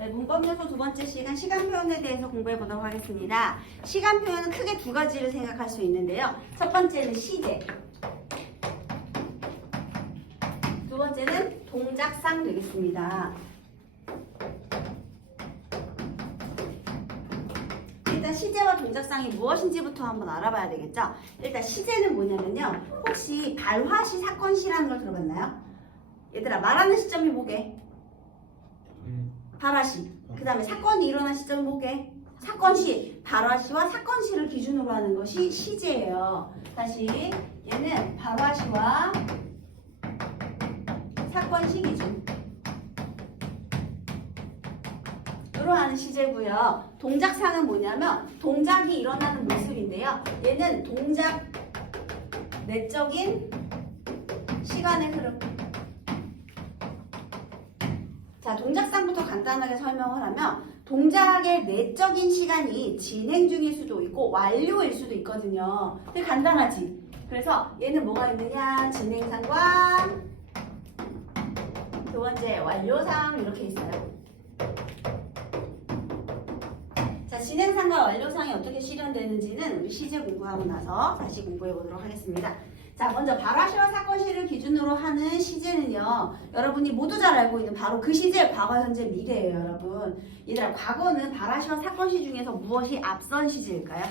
네, 문법 요소 두 번째 시간 시간 표현에 대해서 공부해 보도록 하겠습니다. 시간 표현은 크게 두 가지를 생각할 수 있는데요. 첫 번째는 시제, 두 번째는 동작상 되겠습니다. 일단 시제와 동작상이 무엇인지부터 한번 알아봐야 되겠죠? 일단 시제는 뭐냐면요. 혹시 발화시, 사건시라는 걸 들어봤나요? 얘들아, 말하는 시점이 뭐게? 발화시. 그 다음에 사건이 일어난 시점이 뭐게? 사건시. 발화시와 사건시를 기준으로 하는 것이 시제예요. 다시 얘는 발화시와 사건시 기준 으로 하는 시제고요. 동작상은 뭐냐면 동작이 일어나는 모습인데요. 얘는 동작 내적인 시간의 흐름. 자, 동작상부터 간단하게 설명을 하면 동작의 내적인 시간이 진행 중일 수도 있고 완료일 수도 있거든요. 되게 간단하지? 그래서 얘는 뭐가 있느냐? 진행상과 두 번째 완료상 이렇게 있어요. 자, 진행상과 완료상이 어떻게 실현되는지는 우리 시제 공부하고 나서 다시 공부해 보도록 하겠습니다. 자, 먼저 발화시와 사건시를 기준으로 하는 시제는요. 여러분이 모두 잘 알고 있는 바로 그 시제의 과거, 현재, 미래예요, 여러분. 얘들아, 과거는 발화시와 사건시 중에서 무엇이 앞선 시제일까요?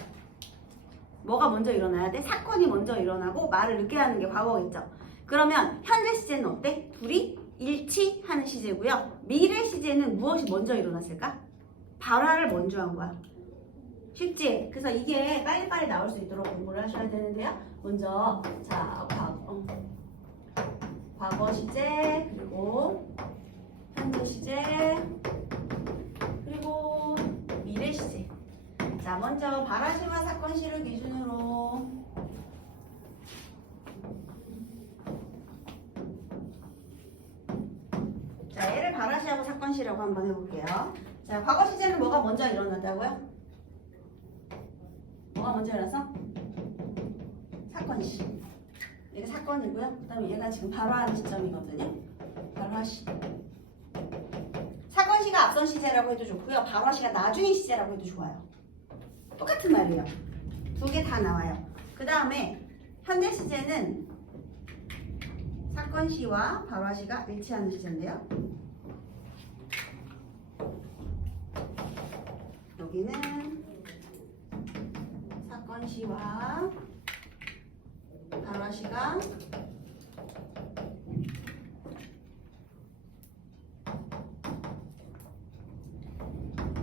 뭐가 먼저 일어나야 돼? 사건이 먼저 일어나고 말을 늦게 하는 게 과거겠죠. 그러면 현재 시제는 어때? 둘이 일치하는 시제고요. 미래 시제는 무엇이 먼저 일어났을까? 발화를 먼저 한 거야. 쉽지? 그래서 이게 빨리빨리 나올 수 있도록 공부를 하셔야 되는데요. 먼저 자, 과거 시제, 그리고 현재 시제, 그리고 미래 시제. 자, 먼저 발화시와 사건시를 기준으로 자, 얘를 발화시하고 사건시라고 한번 해볼게요. 자, 과거 시제는 뭐가 먼저 일어났다고요? 뭐가 먼저 일어났어? 사건시. 얘가 사건이고요. 그 다음에 얘가 지금 발화하는 시점이거든요. 발화시. 사건시가 앞선 시제라고 해도 좋고요. 발화시가 나중의 시제라고 해도 좋아요. 똑같은 말이에요. 두 개 다 나와요. 그 다음에 현대 시제는 사건시와 발화시가 일치하는 시제인데요. 여기는 사건시와 발화시가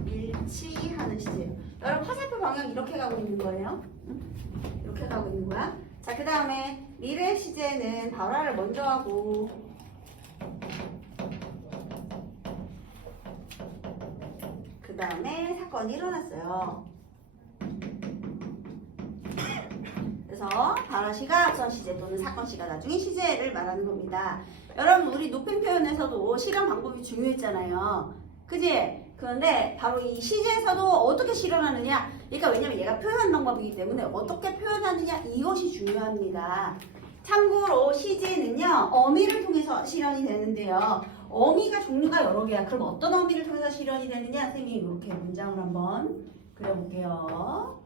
일치하는 시제예요. 여러분, 화살표 방향 이렇게 가고 있는 거예요. 이렇게 가고 있는 거야. 자, 그 다음에 미래 시제는 발화를 먼저 하고 그 다음에 사건이 일어났어요. 그래서 발화시가 앞선 시제 또는 사건시가 나중에 시제를 말하는 겁니다. 여러분, 우리 높임 표현에서도 실현 방법이 중요했잖아요. 그지? 그런데 바로 이 시제에서도 어떻게 실현하느냐, 그러니까 왜냐면 얘가 표현 방법이기 때문에 어떻게 표현하느냐, 이것이 중요합니다. 참고로 시제는요, 어미를 통해서 실현이 되는데요. 어미가 종류가 여러 개야. 그럼 어떤 어미를 통해서 실현이 되느냐, 선생님이 이렇게 문장을 한번 그려볼게요.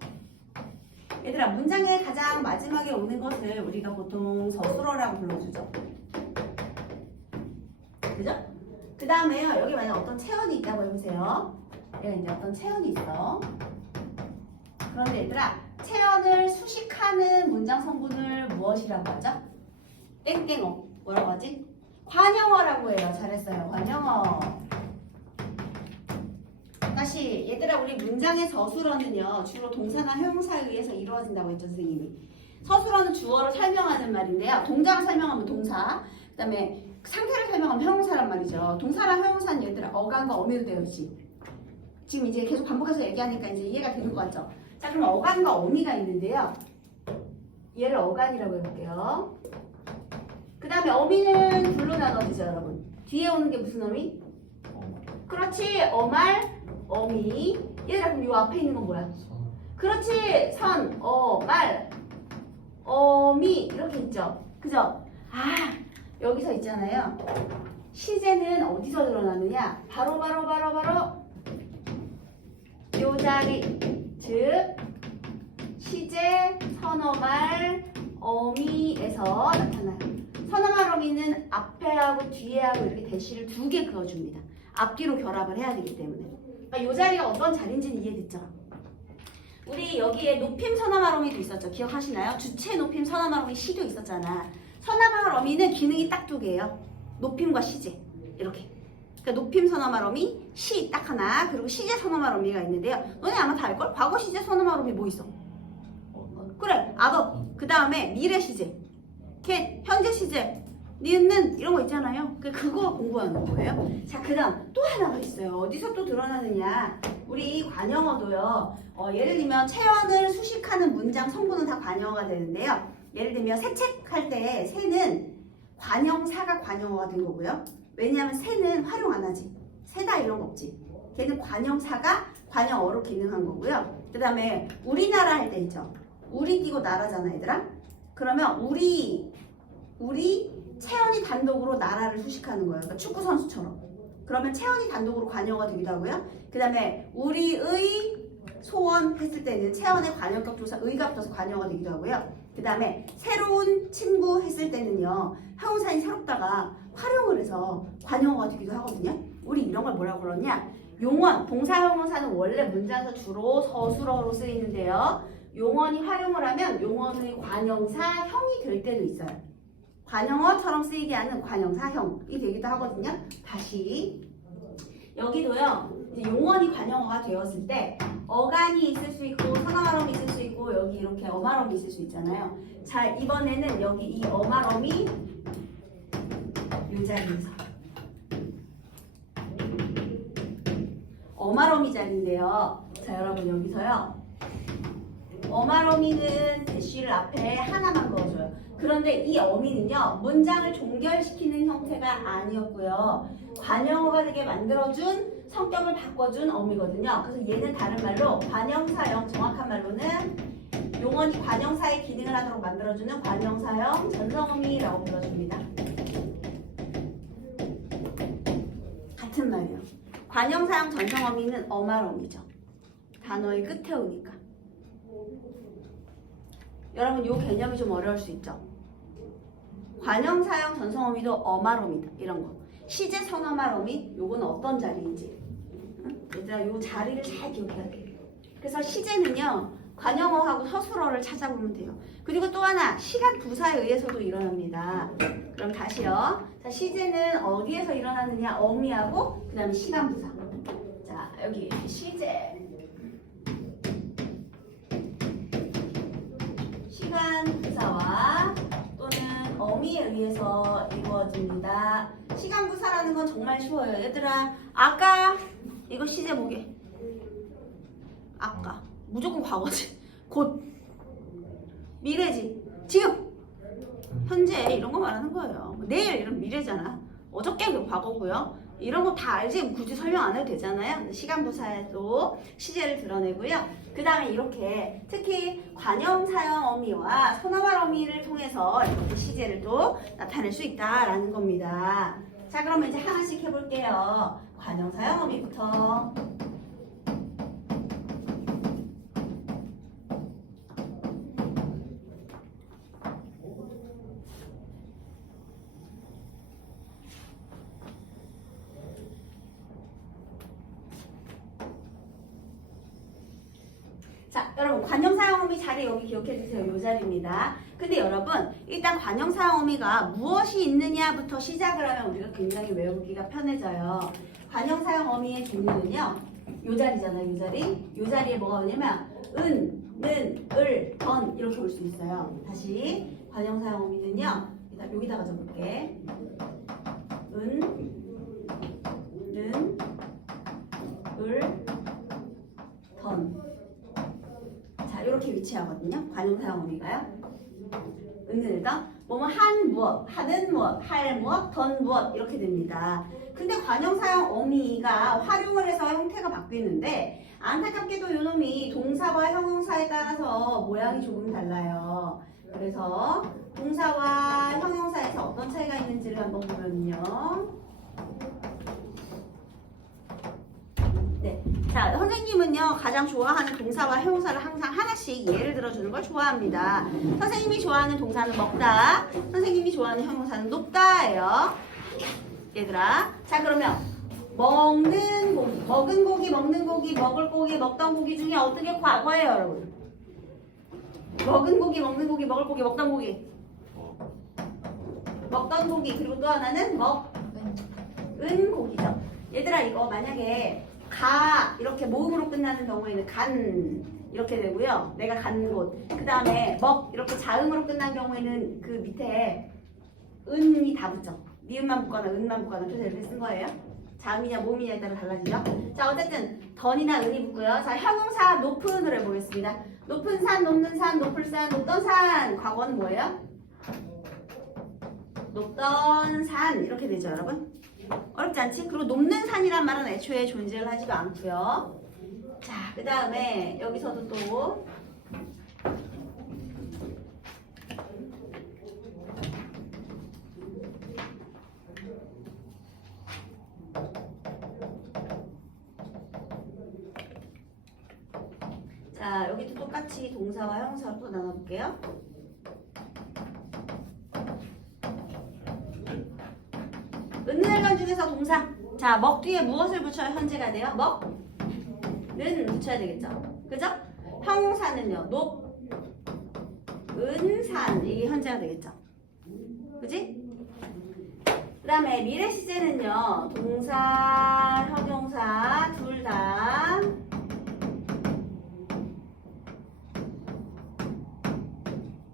얘들아, 문장의 가장 마지막에 오는 것을 우리가 보통 서술어라고 불러주죠. 그죠? 그 다음에요, 여기 만약 어떤 체언이 있다고 해보세요. 얘가 이제 어떤 체언이 있어. 그런데 얘들아, 체언을 수식하는 문장 성분을 무엇이라고 하죠? 땡땡어. 뭐라고 하지? 관형어라고 해요. 잘했어요. 관형어. 다시, 얘들아, 우리 문장의 서술어는요, 주로 동사나 형용사에 의해서 이루어진다고 했죠, 선생님이. 서술어는 주어를 설명하는 말인데요. 동작을 설명하면 동사, 그 다음에 상태를 설명하면 형용사란 말이죠. 동사랑 형용사는 얘들아, 어간과 어미로 되어 있지. 지금 이제 계속 반복해서 얘기하니까 이제 이해가 되는 것 같죠? 자, 그럼 어간과 어미가 있는데요. 얘를 어간이라고 해볼게요. 그 다음에 어미는 둘로 나눠지죠, 여러분. 뒤에 오는 게 무슨 어미? 그렇지, 어말, 어미. 얘들아, 그럼 요 앞에 있는 건 뭐야? 그렇지, 선, 말, 어미 이렇게 있죠. 그죠? 아, 여기서 있잖아요. 시제는 어디서 드러나느냐? 바로 요 자리, 즉 시제, 선어말, 어미에서 나타나요. 선어말 어미는 앞에하고 뒤에하고 이렇게 대시를 2개 그어줍니다. 앞뒤로 결합을 해야 되기 때문에. 그러니까 요 자리가 어떤 자리인지는 이해됐죠? 우리 여기에 높임 선어말 어미도 있었죠. 기억하시나요? 주체 높임 선어말 어미 시도 있었잖아. 선어말 어미는 기능이 딱 2개예요. 높임과 시제. 이렇게. 그러니까 높임 선어말 어미, 시 딱 하나, 그리고 시제 선어말 어미가 있는데요. 너네 아마 다 알걸? 과거 시제 선어말 어미 뭐 있어? 그래, 악어. 그 다음에 미래 시제, 캣, 현재 시제, 니은 이런 거 있잖아요. 그거 공부하는 거예요. 자, 그 다음 또 하나가 있어요. 어디서 또 드러나느냐? 우리 관영어도요. 예를 들면 체언을 수식하는 문장 성분은 다 관영어가 되는데요. 예를 들면 새책할 때 새는 관영사가 관영어가 된 거고요. 왜냐하면 새는 활용 안 하지. 새다 이런 거 없지. 걔는 관영사가 관영어로 기능한 거고요. 그 다음에 우리나라 할 때 있죠. 우리 띄고 나라잖아, 얘들아. 그러면 우리 체언이 단독으로 나라를 수식하는 거예요. 그러니까 축구 선수처럼. 그러면 체언이 단독으로 관영어가 되기도 하고요. 그 다음에 우리의 소원 했을 때는 체언의 관형격 조사 의가 붙어서 관영어가 되기도 하고요. 그 다음에 새로운 친구 했을 때는요. 형용사인 새롭다가 활용을 해서 관영어가 되기도 하거든요. 우리 이런 걸 뭐라고 그러냐? 용언, 동사 형용사는 원래 문장에서 주로 서술어로 쓰이는데요. 용언이 활용을 하면 용언의 관형사형이 될 때도 있어요. 관형어처럼 쓰이게 하는 관형사형이 되기도 하거든요. 다시 여기도요. 이제 용언이 관형어가 되었을 때 어간이 있을 수 있고 선어말음이 있을 수 있고 여기 이렇게 어말음이 있을 수 있잖아요. 자, 이번에는 여기 이 어말음이 이 자리에서 어말어미 자리인데요. 자, 여러분 여기서요. 어말어미는 대쉬를 앞에 하나만 그어줘요. 그런데 이 어미는요. 문장을 종결시키는 형태가 아니었고요. 관형어가 되게 만들어준 성격을 바꿔준 어미거든요. 그래서 얘는 다른 말로 관형사형, 정확한 말로는 용언이 관형사의 기능을 하도록 만들어주는 관형사형 전성어미라고 불러줍니다. 같은 말이에요. 관형사형 전성어미는 어말어미죠. 단어의 끝에 오니까. 여러분 요 개념이 좀 어려울 수 있죠. 관형사형 전성어미도 어말어미다. 이런 거. 시제 선어말어미 요건 어떤 자리인지. 응? 얘들아 요 자리를 잘 기억해야 돼. 그래서 시제는요. 관형어하고 서술어를 찾아보면 돼요. 그리고 또 하나 시간 부사에 의해서도 일어납니다. 그럼 다시요. 자, 시제는 어디에서 일어나느냐? 어미하고 그 다음에 시간 부사. 자, 여기 시제. 시간 부사와 또는 어미에 의해서 이루어집니다. 시간 부사라는 건 정말 쉬워요. 얘들아, 아까 이거 시제 뭐게? 아까 무조건 과거지. 곧 미래지. 지금 현재 이런 거 말하는 거예요. 내일 이런 미래잖아. 어저께 그 과거고요. 이런 거 다 알지 굳이 설명 안 해도 되잖아요. 시간 부사에도 시제를 드러내고요. 그 다음에 이렇게 특히 관형사형 어미와 선어말 어미를 통해서 이렇게 시제를 또 나타낼 수 있다라는 겁니다. 자, 그러면 이제 하나씩 해볼게요. 관형사형 어미부터. 자, 여러분 관형사형 어미 자리 여기 기억해 주세요. 이 자리입니다. 근데 여러분 일단 관형사형 어미가 무엇이 있느냐부터 시작을 하면 우리가 굉장히 외우기가 편해져요. 관형사형 어미의 종류는요. 이 자리잖아요. 이 자리. 이 자리에 뭐가 오냐면 은, 는, 을, 던 이렇게 올 수 있어요. 다시 관형사형 어미는요. 일단 여기다가 적을게. 은, 는, 을, 던. 자, 이렇게 위치하거든요. 관형사형 어미가요. 은은하다. 뭐뭐 한 무엇, 하는 무엇, 할 무엇, 던 무엇 이렇게 됩니다. 근데 관형사형 어미가 활용을 해서 형태가 바뀌는데 안타깝게도 요놈이 동사와 형용사에 따라서 모양이 조금 달라요. 그래서 동사와 형용사에서 어떤 차이가 있는지를 한번 보면요. 네. 자, 선생님은요, 가장 좋아하는 동사와 형용사를 항상 하나씩 예를 들어주는 걸 좋아합니다. 선생님이 좋아하는 동사는 먹다, 선생님이 좋아하는 형용사는 높다예요. 얘들아. 자, 그러면 먹는 고기, 먹은 고기, 먹는 고기, 먹을 고기, 먹던 고기 중에 어떤 게 과거예요, 여러분? 먹은 고기, 먹는 고기, 먹을 고기, 먹던 고기. 먹던 고기, 그리고 또 하나는 먹은 고기죠. 얘들아, 이거 만약에 가 이렇게 모음으로 끝나는 경우에는 간 이렇게 되고요. 내가 간 곳. 그 다음에 먹 이렇게 자음으로 끝난 경우에는 그 밑에 은이 다 붙죠. 니은만 붙거나 은만 붙거나 그래서 이렇게 쓴 거예요. 자음이냐 모음이냐에 따라 달라지죠. 자, 어쨌든 던이나 은이 붙고요. 자, 형용사 높은으로 해보겠습니다. 높은 산, 높는 산, 높을 산, 높던 산. 과거는 뭐예요? 높던 산 이렇게 되죠, 여러분. 어렵지 않지? 그리고 높는 산이란 말은 애초에 존재를 하지도 않고요. 자, 그 다음에 여기서도 또 자, 여기도 똑같이 동사와 형용사로 또 나눠볼게요. 은을간 중에서 동사. 자, 먹 뒤에 무엇을 붙여야 현재가 돼요? 먹는 붙여야 되겠죠. 그죠? 형용사는요. 높, 은, 산. 이게 현재가 되겠죠. 그지? 그 다음에 미래 시제는요. 동사, 형용사 둘 다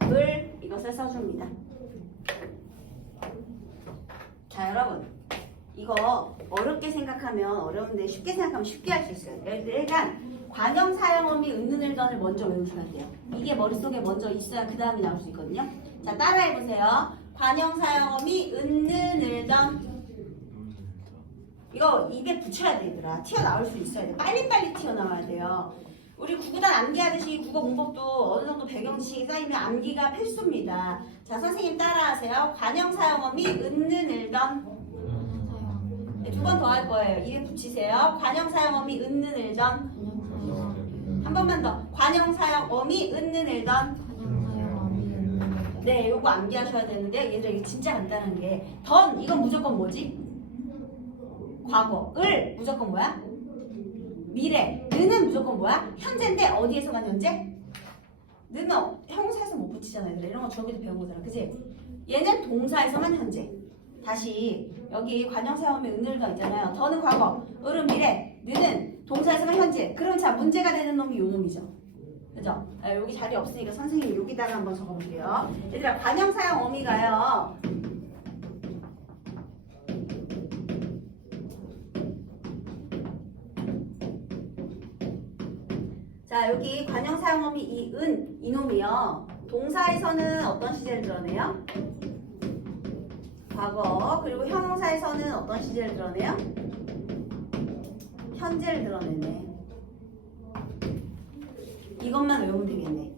을 이것을 써줍니다. 자, 여러분 이거 어렵게 생각하면 어려운데 쉽게 생각하면 쉽게 할 수 있어요. 일단 관형 사형어미 은는을던을 먼저 외우셔야 돼요. 이게 머릿속에 먼저 있어야 그 다음에 나올 수 있거든요. 자, 따라해보세요. 관형 사형어미 은는을던 이거 입에 붙여야 되더라. 튀어나올 수 있어야 돼. 빨리빨리 튀어나와야 돼요. 우리 구구단 암기하듯이 국어 문법도 어느 정도 배경 지식이 쌓이면 암기가 필수입니다. 자, 선생님 따라하세요. 관형 사형어미 은는을던 두 번 더 할 거예요. 입에 붙이세요. 관형 사형어미 은는을던 한 번만 더. 관형 사형어미 은는을던 네, 요거 암기하셔야 되는데 얘들아 이게 진짜 간단한 게 던 이건 무조건 뭐지? 과거. 을 무조건 뭐야? 미래. 는은 무조건 뭐야? 현재인데 어디에서만 현재? 는은 형용사에서 못 붙이잖아. 얘들아. 이런 거 주어기도 배운 거잖아. 그치? 얘는 동사에서만 현재. 다시 여기 관형사형의 은을더 있잖아요. 더는 과거, 을은 미래, 는은 동사에서만 현재. 그럼 자 문제가 되는 놈이 요 놈이죠. 그죠? 아, 여기 자리 없으니까 선생님이 여기다가 한번 적어볼게요. 얘들아 관형사형 어미가요. 자, 여기 관형사형 어미 이놈이요. 동사에서는 어떤 시제를 드러내요? 과거. 그리고 형용사에서는 어떤 시제를 드러내요? 현재를 드러내네. 이것만 외우면 되겠네.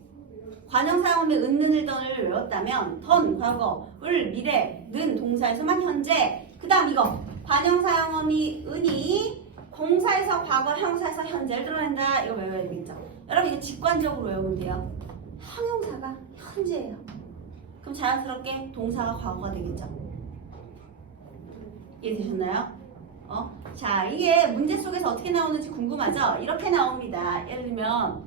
관형사형의 은는을 던을 외웠다면 던 과거, 을 미래, 는 동사에서만 현재. 그 다음 이거 관형사형어미 은이 동사에서 과거, 형용사에서 현재를 드러낸다. 이거 외워야 되겠죠. 여러분 이거 직관적으로 외우면 돼요. 형용사가 현재예요. 그럼 자연스럽게 동사가 과거가 되겠죠. 이해되셨나요? 자, 이게 문제 속에서 어떻게 나오는지 궁금하죠? 이렇게 나옵니다. 예를 들면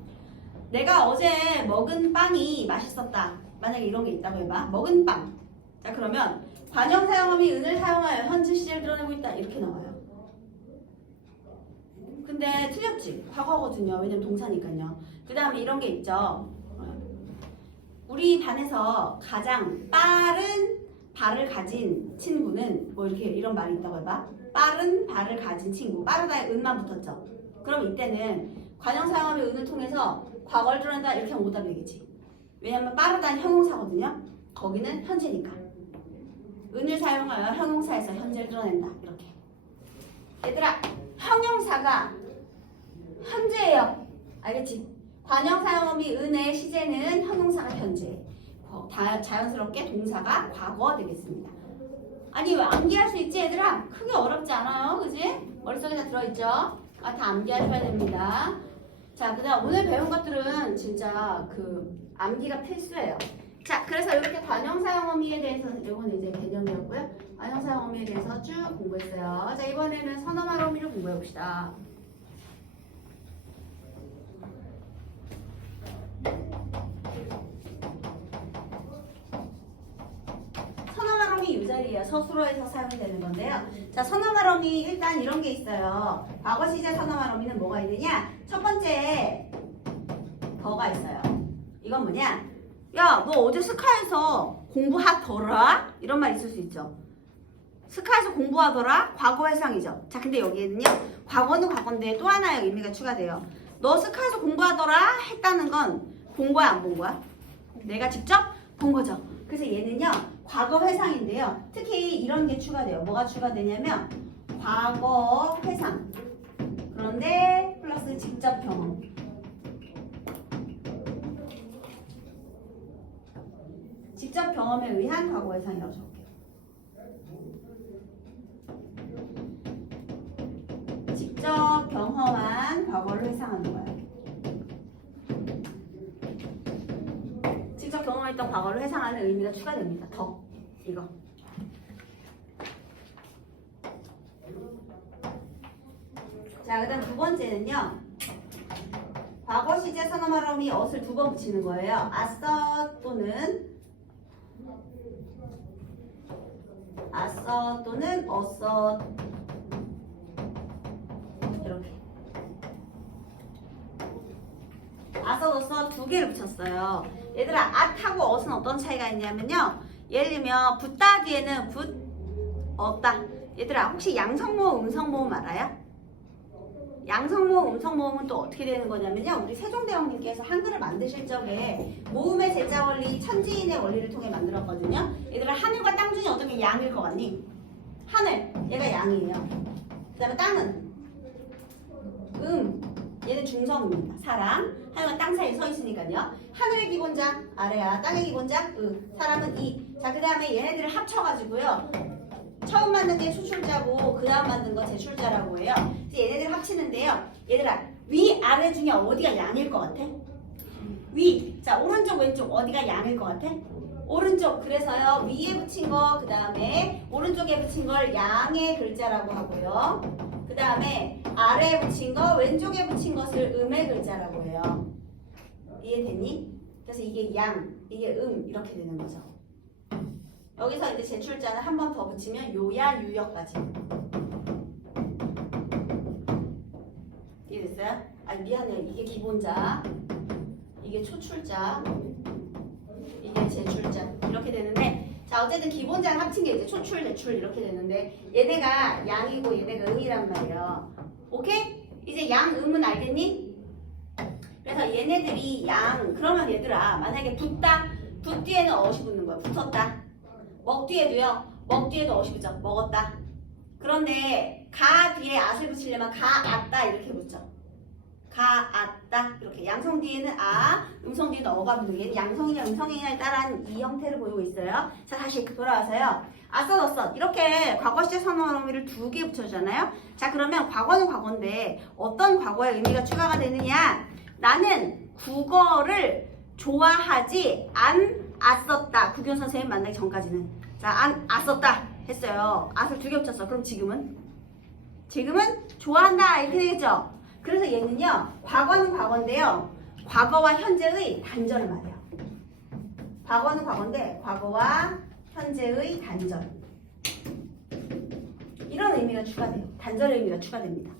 내가 어제 먹은 빵이 맛있었다. 만약에 이런 게 있다고 해봐. 먹은 빵. 자, 그러면 관형사형어미 은을 사용하여 현재 시제를 드러내고 있다. 이렇게 나와요. 근데 틀렸지? 과거거든요. 왜냐면 동사니까요. 그 다음에 이런 게 있죠. 우리 반에서 가장 빠른 발을 가진 친구는 뭐 이렇게 이런 말이 있다고 해봐. 빠른 발을 가진 친구. 빠르다에 은만 붙었죠. 그럼 이때는 관형사형어미 은을 통해서 과거를 드러낸다 이렇게 하면 오답이 되겠지. 왜냐면 빠르다는 형용사거든요. 거기는 현재니까. 은을 사용하여 형용사에서 현재를 드러낸다. 이렇게. 얘들아, 형용사가 현재예요. 알겠지? 관형사형어미 은의 시제는 형용사가 현재. 자연스럽게 동사가 과거 되겠습니다. 아니 왜 암기할 수 있지 얘들아? 크게 어렵지 않아요, 그지? 머릿속에 다 들어있죠? 아, 다 암기하셔야 됩니다. 자, 그다음 오늘 배운 것들은 진짜 그 암기가 필수예요. 자, 그래서 이렇게 관형사용 어미에 대해서 이건 이제 개념이었고요. 관형사용 어미에 대해서 쭉 공부했어요. 자, 이번에는 선어말 어미를 공부해 봅시다. 선어말 어미 유자리예요. 서술어에서 사용되는 건데요. 자, 선어말 어미 일단 이런 게 있어요. 과거 시제 선어말 어미는 뭐가 있느냐? 첫 번째 더가 있어요. 이건 뭐냐? 야, 너 어제 스카에서 공부하더라? 이런 말 있을 수 있죠. 스카에서 공부하더라? 과거 회상이죠. 자, 근데 여기에는요. 과거는 과거인데 또 하나의 의미가 추가돼요. 너 스카에서 공부하더라? 했다는 건 본 거야, 안 본 거야? 내가 직접 본 거죠. 그래서 얘는요. 과거 회상인데요. 특히 이런 게 추가돼요. 뭐가 추가되냐면 과거 회상. 그런데 플러스 직접 경험. 직접 경험에 의한 과거 회상이라고 적을게요. 직접 경험한 과거를 회상하는 거예요. 직접 경험했던 과거를 회상하는 의미가 추가됩니다. 더 이거. 자, 그다음 두 번째는요. 과거 시제 선어말 어미 엇을 두 번 붙이는 거예요. 아싸 또는 아싸 또는 어싸 이렇게 아싸 어싸 두 개를 붙였어요. 얘들아 앗하고 엇은 어떤 차이가 있냐면요. 예를 들면 붙다 뒤에는 붙 없다. 얘들아 혹시 양성모음 음성모음 알아요? 양성모음 음성모음은 또 어떻게 되는 거냐면요. 우리 세종대왕님께서 한글을 만드실 적에 모음의 제자 원리 천지인의 원리를 통해 만들었거든요. 얘들아 하늘과 땅 중에 어떤 게 양일 것 같니? 하늘 얘가 양이에요. 그 다음에 땅은 얘는 중성입니다. 사람 하늘과 땅 사이에 서 있으니까요. 하늘의 기본자 아래야, 땅의 기본자 사람은 자, 그 다음에 얘네들을 합쳐가지고요. 처음 만든 게 수출자고 그 다음 만든 거 제출자라고 해요. 그래서 얘네들 합치는데요. 얘들아 위 아래 중에 어디가 양일 것 같아? 위. 자, 오른쪽 왼쪽 어디가 양일 것 같아? 오른쪽. 그래서요 위에 붙인 거 그 다음에 오른쪽에 붙인 걸 양의 글자라고 하고요. 그 다음에 아래에 붙인 거 왼쪽에 붙인 것을 음의 글자라고 해요. 이해됐니? 그래서 이게 양, 이게 이렇게 되는 거죠. 여기서 이제 제출자는 한 번 더 붙이면 요야 유역까지. 이해됐어요? 아니 미안해요. 이게 기본자, 이게 초출자, 이게 제출자 이렇게 되는데 자 어쨌든 기본자랑 합친 게 이제 초출, 제출 이렇게 되는데 얘네가 양이고 얘네가 음이란 말이에요. 오케이? 이제 양, 음은 알겠니? 그래서 얘네들이 양 그러면 얘들아 만약에 붙다, 붙 뒤에는 어시 붙는 거야. 붙었다. 먹 뒤에도요. 먹 뒤에도 어시 붙죠. 먹었다. 그런데 가 뒤에 앗을 붙이려면 가, 앗다 이렇게 붙죠. 가, 앗다 이렇게. 양성 뒤에는 음성 뒤에는 어가 붙는 게 양성이냐 음성이냐에 따른 이 형태를 보이고 있어요. 자 다시 돌아와서요. 아싸 어싸 이렇게 과거 시제 선어말 어미를 두 개 붙여주잖아요. 자 그러면 과거는 과거인데 어떤 과거의 의미가 추가가 되느냐. 나는 국어를 좋아하지 않았었다. 국윤 선생님 만나기 전까지는. 자, 않았었다 했어요. 앗을 두 개 붙였어. 그럼 지금은? 지금은 좋아한다 이렇게 되겠죠? 그래서 얘는요. 과거는 과거인데요. 과거와 현재의 단절을 말해요. 과거는 과거인데 과거와 현재의 단절. 이런 의미가 추가돼요. 단절의 의미가 추가됩니다.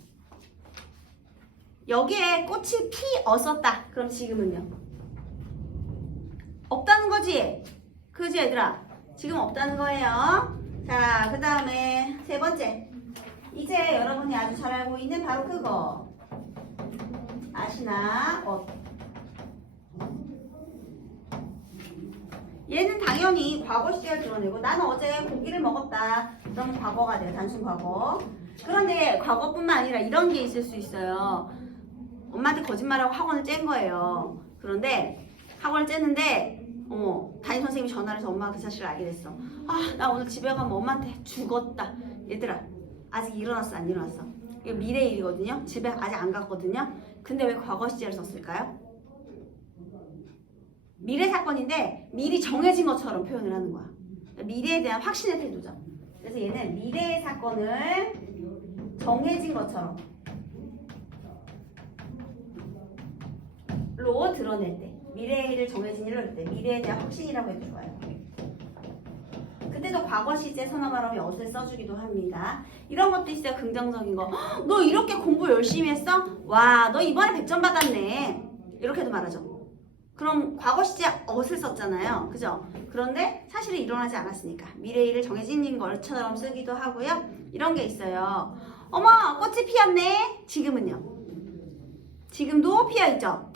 여기에 꽃이 피었었다. 그럼 지금은요? 없다는 거지? 그지 얘들아? 지금 없다는 거예요. 자, 그 다음에 세 번째. 이제 여러분이 아주 잘 알고 있는 바로 그거. 아시나? 얘는 당연히 과거 시제를 드러내고 나는 어제 고기를 먹었다. 그럼 과거가 돼요. 단순 과거. 그런데 과거뿐만 아니라 이런 게 있을 수 있어요. 엄마한테 거짓말하고 학원을 짠 거예요. 그런데 학원을 쨌는데 담임 선생님이 전화를 해서 엄마가 그 사실을 알게 됐어. 아, 나 오늘 집에 가면 엄마한테 죽었다. 얘들아, 아직 일어났어, 안 일어났어? 이거 미래 일이거든요. 집에 아직 안 갔거든요. 근데 왜 과거 시제를 썼을까요? 미래 사건인데 미리 정해진 것처럼 표현을 하는 거야. 미래에 대한 확신의 태도죠. 그래서 얘는 미래의 사건을 정해진 것처럼 로 드러낼 때, 미래를 정해진 일로 할 때, 미래에 대한 확신이라고 해도 좋아요. 그때도 과거 시제 선어 발음이 어슷 써주기도 합니다. 이런 것도 있어요. 긍정적인 거. 너 이렇게 공부 열심히 했어? 와, 너 이번에 100점 받았네. 이렇게도 말하죠. 그럼 과거 시제 어슷 썼잖아요. 그죠? 그런데 사실은 일어나지 않았으니까 미래일을 정해진 것처럼 쓰기도 하고요. 이런 게 있어요. 어머, 꽃이 피었네. 지금은요? 지금도 피어있죠?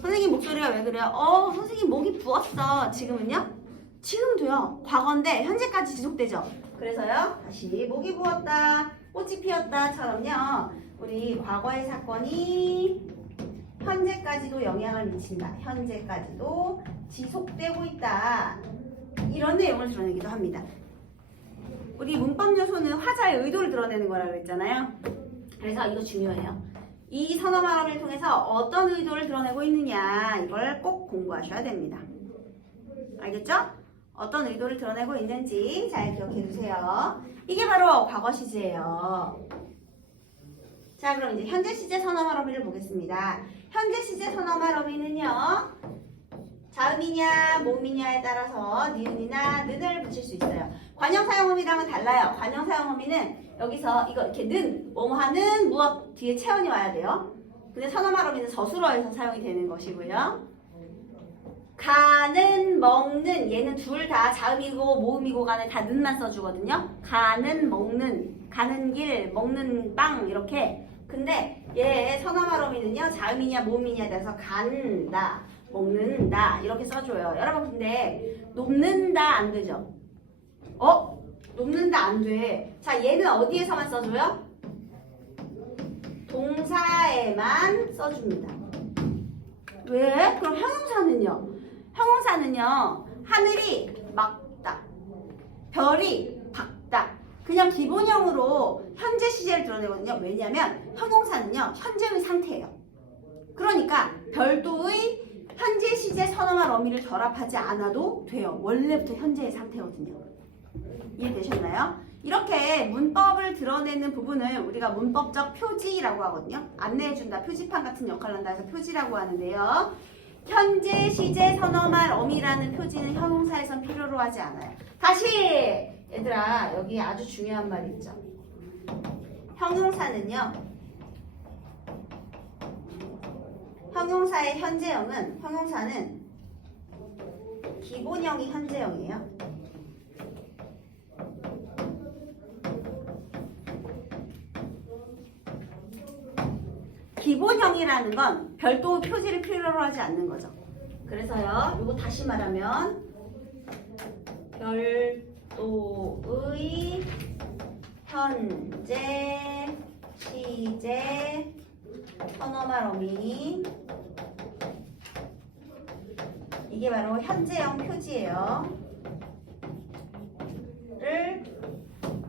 선생님 목소리가 왜 그래요? 선생님 목이 부었어. 지금은요? 지금도요. 과거인데 현재까지 지속되죠. 그래서요. 다시 목이 부었다, 꽃이 피었다처럼요. 우리 과거의 사건이 현재까지도 영향을 미친다. 현재까지도 지속되고 있다. 이런 내용을 드러내기도 합니다. 우리 문법 요소는 화자의 의도를 드러내는 거라고 했잖아요. 그래서 이거 중요해요. 이 선어 발음을 통해서 어떤 의도를 드러내고 있느냐, 이걸 꼭 공부하셔야 됩니다. 알겠죠? 어떤 의도를 드러내고 있는지 잘 기억해 두세요. 이게 바로 과거 시제예요. 자, 그럼 이제 현재 시제 선어 발음을 보겠습니다. 현재 시제 선어 발음은요, 자음이냐 모음이냐에 따라서 니은이나 는을 붙일 수 있어요. 관형 사용음이랑은 달라요. 관형 사용음이는 여기서 이거 이렇게 는, 뭐하는, 무엇 뒤에 체언이 와야 돼요. 근데 선어 발음은 서술어에서 사용이 되는 것이고요. 가는, 먹는, 얘는 둘 다 자음이고 모음이고 간에 다 는만 써주거든요. 가는, 먹는, 가는 길, 먹는 빵 이렇게. 근데 얘 선어 발음이는요, 자음이냐 모음이냐에 따라서 간다, 먹는다 이렇게 써줘요. 여러분 근데 높는다 안 되죠? 높는다 안 돼. 자, 얘는 어디에서만 써줘요? 동사에만 써줍니다. 왜? 그럼 형용사는요? 형용사는요, 하늘이 맑다, 별이 밝다. 그냥 기본형으로 현재 시제를 드러내거든요. 왜냐하면 형용사는요, 현재의 상태예요. 그러니까 별도의 현재 시제 선어말 어미를 결합하지 않아도 돼요. 원래부터 현재의 상태거든요. 이해되셨나요? 이렇게 문법을 드러내는 부분을 우리가 문법적 표지라고 하거든요. 안내해준다, 표지판 같은 역할을 한다 해서 표지라고 하는데요. 현재 시제 선어말 어미라는 표지는 형용사에선 필요로 하지 않아요. 다시! 얘들아, 여기 아주 중요한 말이 있죠. 형용사는요, 형용사의 현재형은, 형용사는 기본형이 현재형이에요. 기본형이라는 건 별도 표지를 필요로 하지 않는 거죠. 그래서요, 이거 다시 말하면 별도의 현재 시제 선어말 어미, 이게 바로 현재형 표지예요.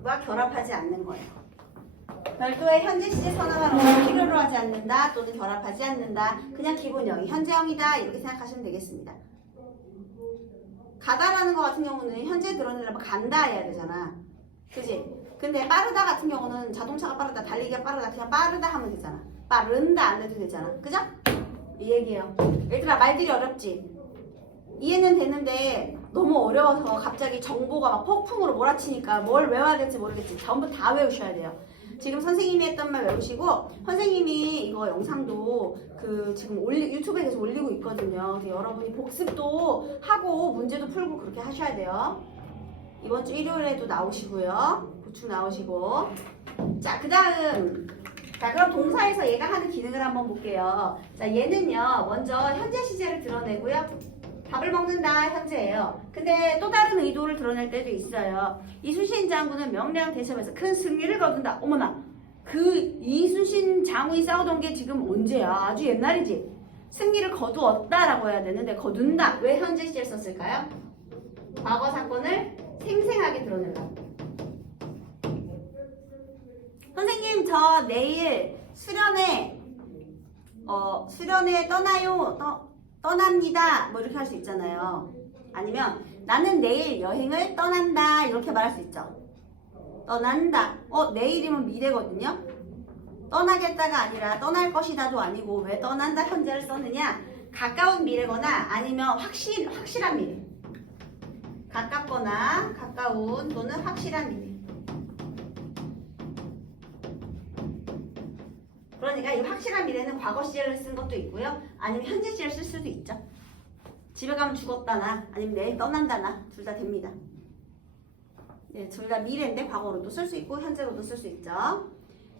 와 결합하지 않는 거예요. 별도의 현재 시제 선어말 어미를 필요로 하지 않는다, 또는 결합하지 않는다. 그냥 기본형이 현재형이다 이렇게 생각하시면 되겠습니다. 가다라는 거 같은 경우는 현재 드러내려면 간다 해야 되잖아. 그지? 근데 빠르다 같은 경우는 자동차가 빠르다, 달리기가 빠르다, 그냥 빠르다 하면 되잖아. 빠른다 안 해도 되잖아. 그죠? 이 얘기예요. 얘들아, 말들이 어렵지? 이해는 되는데 너무 어려워서 갑자기 정보가 막 폭풍으로 몰아치니까 뭘 외워야 될지 모르겠지. 전부 다 외우셔야 돼요. 지금 선생님이 했던 말 외우시고, 선생님이 이거 영상도 지금 유튜브에 계속 올리고 있거든요. 그래서 여러분이 복습도 하고 문제도 풀고 그렇게 하셔야 돼요. 이번 주 일요일에도 나오시고요. 보충 나오시고. 자, 그 다음. 자, 그럼 동사에서 얘가 하는 기능을 한번 볼게요. 자, 얘는요, 먼저 현재 시제를 드러내고요. 밥을 먹는다, 현재예요. 근데 또 다른 의도를 드러낼 때도 있어요. 이순신 장군은 명량 대첩에서 큰 승리를 거둔다. 어머나, 그 이순신 장군이 싸우던 게 지금 언제야? 아주 옛날이지. 승리를 거두었다라고 해야 되는데 거둔다. 왜 현재 시제를 썼을까요? 과거 사건을 생생하게 드러내려고. 선생님 저 내일 수련회 떠나요. 떠납니다. 뭐 이렇게 할 수 있잖아요. 아니면 나는 내일 여행을 떠난다. 이렇게 말할 수 있죠. 떠난다. 내일이면 미래거든요. 떠나겠다가 아니라 떠날 것이다도 아니고 왜 떠난다 현재를 썼느냐? 가까운 미래거나 아니면 확실한 미래. 가깝거나 가까운 또는 확실한 미래. 그러니까 이 확실한 미래는 과거 시제를 쓴 것도 있고요. 아니면 현재 시제를 쓸 수도 있죠. 집에 가면 죽었다나 아니면 내일 떠난다나 둘 다 됩니다. 네, 둘 다 미래인데 과거로도 쓸 수 있고 현재로도 쓸 수 있죠.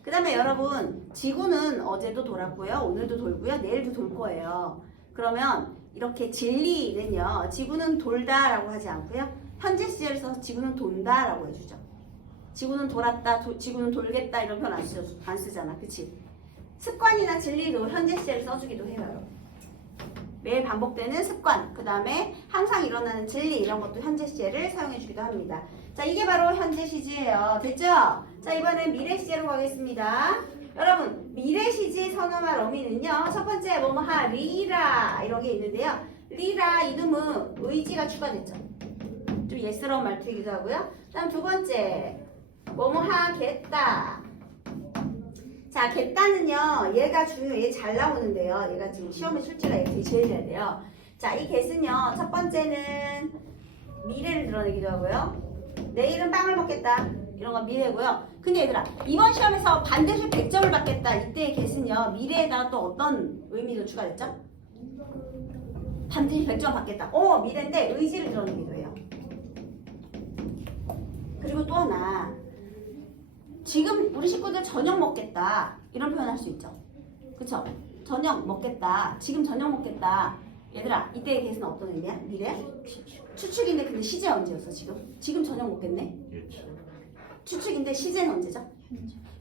그 다음에 여러분 지구는 어제도 돌았고요. 오늘도 돌고요. 내일도 돌 거예요. 그러면 이렇게 진리는요. 지구는 돌다라고 하지 않고요. 현재 시제를 써서 지구는 돈다라고 해주죠. 지구는 돌았다, 지구는 돌겠다 이런 표현 안 쓰잖아. 그치? 습관이나 진리도 현재 시제를 써주기도 해요. 매일 반복되는 습관, 그 다음에 항상 일어나는 진리 이런 것도 현재 시제를 사용해 주기도 합니다. 자, 이게 바로 현재 시제예요. 됐죠? 자, 이번엔 미래 시제로 가겠습니다. 여러분, 미래 시제 선어말 어미는요. 첫 번째 뭐뭐하 리라 이런 게 있는데요. 리라 이름은 의지가 추가됐죠. 좀 예스러운 말투이기도 하고요. 다음 두 번째 뭐뭐하겠다. 자, 겠다는요, 얘가 중요해. 잘 나오는데요. 얘가 지금 시험에 출제가 이렇게 제일 잘 돼요. 자, 이 겟은요, 첫 번째는 미래를 드러내기도 하고요. 내일은 빵을 먹겠다. 이런 건 미래고요. 근데 얘들아, 이번 시험에서 반드시 100점을 받겠다. 이때의 겟은요, 미래에다가 또 어떤 의미도 추가됐죠? 반드시 100점 받겠다. 미래인데 의지를 드러내기도 해요. 그리고 또 하나. 지금 우리 식구들 저녁 먹겠다 이런 표현 할 수 있죠. 그쵸? 저녁 먹겠다. 지금 저녁 먹겠다. 얘들아 이때의 개수는 어떤 의미야? 미래? 추측인데 근데 시제 언제였어 지금? 지금 저녁 먹겠네? 추측인데 시제는 언제죠?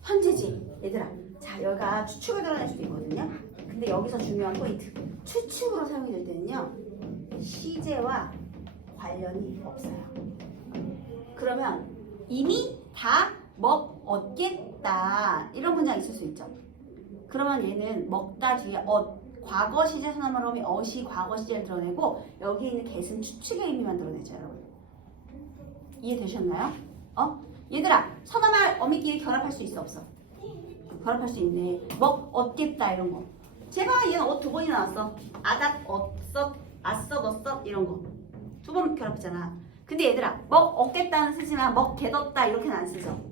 현재지. 얘들아 자 여기가 추측을 드러낼 수도 있거든요. 근데 여기서 중요한 포인트 추측으로 사용이 될 때는요 시제와 관련이 없어요. 그러면 이미 다 얻겠다 이런 문장 있을 수 있죠. 그러면 얘는 먹다 뒤에 과거 시제 선언말 어미 이 과거 시제를 드러내고 여기에 있는 get은 추측의 의미만 드러내죠. 여러분 이해되셨나요? 얘들아 선언말 어미끼리 결합할 수 있어 없어? 결합할 수 있네. 얻겠다 이런 거. 제가 얘는 두 번이나 나왔어. 아싸 이런 거 두 번 결합했잖아. 근데 얘들아 얻겠다는 쓰지만 get었다 이렇게는 안 쓰죠.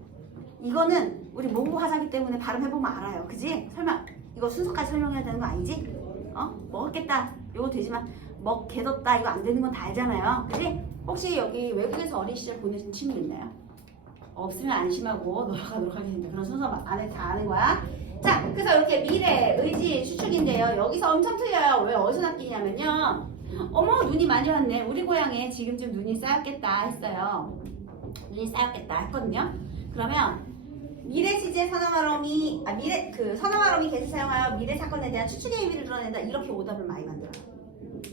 이거는 우리 모국어 하자기 때문에 발음해보면 알아요. 그지? 설마 이거 순서까지 설명해야 되는 거 아니지? 먹었겠다 이거 되지만 get었다 이거 안 되는 건 다 알잖아요. 그지? 혹시 여기 외국에서 어린 시절 보내신 친구 있나요? 없으면 안심하고 넘어가도록 하겠습니다. 그런 순서 안에 다 아는 거야. 자, 그래서 이렇게 미래, 의지, 추측인데요. 여기서 엄청 틀려요. 왜 어디서 낚이냐면요. 어머 눈이 많이 왔네. 우리 고향에 지금쯤 눈이 쌓였겠다 했어요. 눈이 쌓였겠다 했거든요. 그러면 미래 시제 선어말어미 선어말어미 get을 사용하여 미래 사건에 대한 추측의 의미를 드러낸다. 이렇게 오답을 많이 만들어요.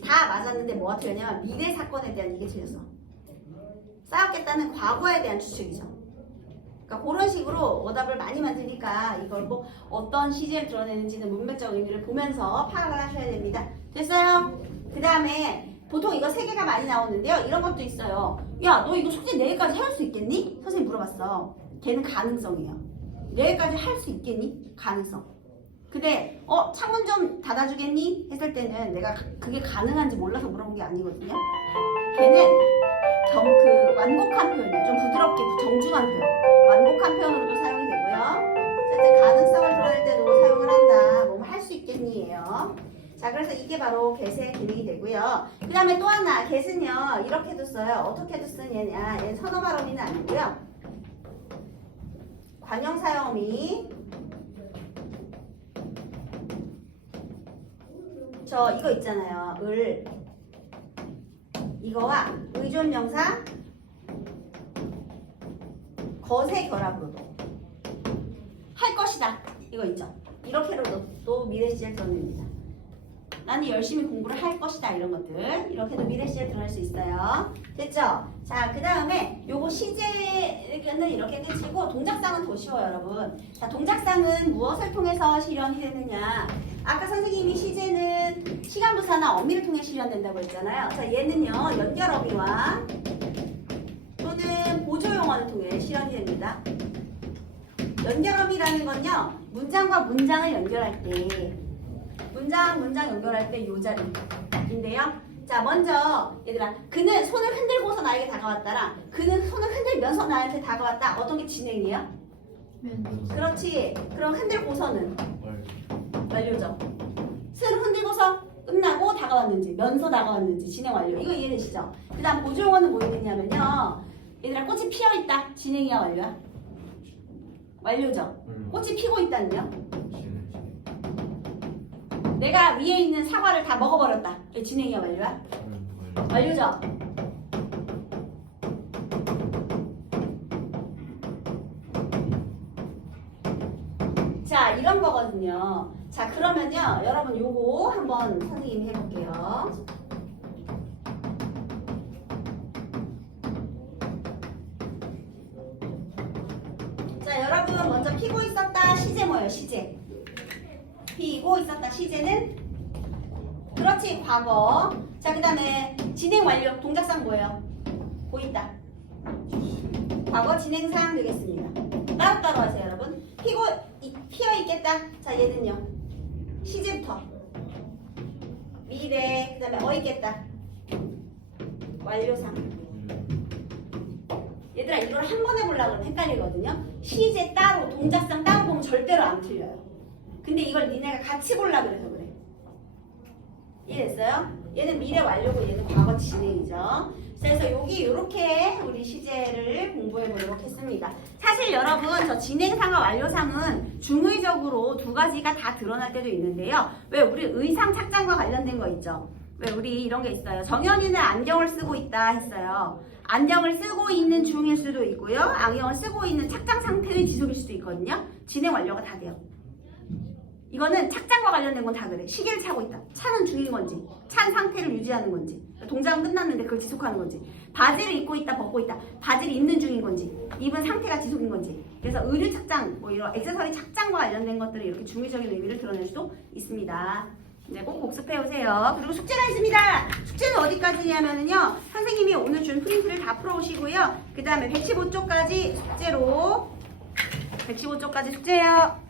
다 맞았는데 뭐가 틀렸냐면 미래 사건에 대한 이게 틀렸어. 쌓였겠다는 과거에 대한 추측이죠. 그러니까 그런 식으로 오답을 많이 만드니까 이걸 꼭 어떤 시제를 드러내는지는 문맥적 의미를 보면서 파악을 하셔야 됩니다. 됐어요? 그 다음에 보통 이거 3개가 많이 나오는데요. 이런 것도 있어요. 야, 너 이거 숙제 내일까지 할 수 있겠니? 선생님 물어봤어. 걔는 가능성이에요. 내일까지 할 수 있겠니? 가능성. 근데 창문 좀 닫아주겠니? 했을 때는 내가 그게 가능한지 몰라서 물어본 게 아니거든요. 걔는 완곡한 표현이에요. 좀 부드럽게 정중한 표현. 완곡한 표현으로도 사용이 되고요. 어쨌든 가능성을 드러낼 때도 사용을 한다. 뭐 할 수 있겠니예요. 자, 그래서 이게 바로 get의 기능이 되고요. 그 다음에 또 하나, get은요, 이렇게도 써요. 어떻게도 쓰느냐. 얘는 선어말 어미는 아니고요. 관형사형 어미. 이거 있잖아요. 이거와 의존명사 것의 결합으로도 할 것이다. 이거 있죠. 이렇게로도 또 미래 시제를 드러냅니다. 나는 열심히 공부를 할 것이다. 이런 것들. 이렇게도 미래 시제 들어갈 수 있어요. 됐죠? 자, 그 다음에 요거 시제는 이렇게 끝이고 동작상은 더 쉬워요, 여러분. 자, 동작상은 무엇을 통해서 실현이 되느냐. 아까 선생님이 시제는 시간부사나 어미를 통해 실현된다고 했잖아요. 자, 얘는요, 연결어미와 또는 보조용어를 통해 실현이 됩니다. 연결어미라는 건요, 문장과 문장을 연결할 때, 문장 연결할 때 요 자리인데요. 자, 먼저 얘들아, 그는 손을 흔들고서 나에게 다가왔다랑 그는 손을 흔들면서 나한테 다가왔다. 어떤 게 진행이에요? 그렇지. 그럼 흔들고서는 완료죠. 손을 흔들고서 끝나고 다가왔는지, 면서 다가왔는지 진행 완료. 이거 이해되시죠? 그 다음 보조용어는 뭐 있느냐면요. 얘들아, 꽃이 피어있다. 진행이야, 완료야? 완료죠. 꽃이 피고 있다는요? 내가 위에 있는 사과를 다 먹어버렸다. 진행이야, 완료야? 완료죠? 자, 이런 거거든요. 자, 그러면요, 여러분 요거 한번 선생님이 해볼게요. 자, 여러분 먼저 피고 있었다. 시제 뭐예요? 시제. 피고 있었다. 시제는 그렇지, 과거. 자, 그 다음에 진행 완료. 동작상 뭐예요? 보인다. 과거 진행상 되겠습니다. 따로따로 하세요, 여러분. 피어 있겠다. 자, 얘는요. 시제부터. 미래. 그 다음에 있겠다. 완료상. 얘들아, 이걸 한 번 해보려고 하면 헷갈리거든요. 시제 따로, 동작상 따로 보면 절대로 안 틀려요. 근데 이걸 니네가 같이 보려고 그래서 그래. 이해됐어요? 얘는 미래 완료고 얘는 과거 진행이죠. 그래서 여기 이렇게 우리 시제를 공부해 보도록 했습니다. 사실 여러분, 저 진행상과 완료상은 중의적으로 두 가지가 다 드러날 때도 있는데요. 왜 우리 의상 착장과 관련된 거 있죠? 왜 우리 이런 게 있어요. 정현이는 안경을 쓰고 있다 했어요. 안경을 쓰고 있는 중일 수도 있고요. 안경을 쓰고 있는 착장 상태의 지속일 수도 있거든요. 진행 완료가 다 돼요. 이거는 착장과 관련된 건 다 그래. 시계를 차고 있다. 차는 중인 건지, 찬 상태를 유지하는 건지, 동작은 끝났는데 그걸 지속하는 건지, 바지를 입고 있다, 벗고 있다, 바지를 입는 중인 건지, 입은 상태가 지속인 건지. 그래서 의류 착장, 뭐 이런 액세서리 착장과 관련된 것들을 이렇게 중의적인 의미를 드러낼 수도 있습니다. 네, 꼭 복습해 오세요. 그리고 숙제가 있습니다. 숙제는 어디까지냐면요, 선생님이 오늘 준 프린트를 다 풀어오시고요. 그 다음에 115쪽까지 숙제로, 115쪽까지 숙제예요.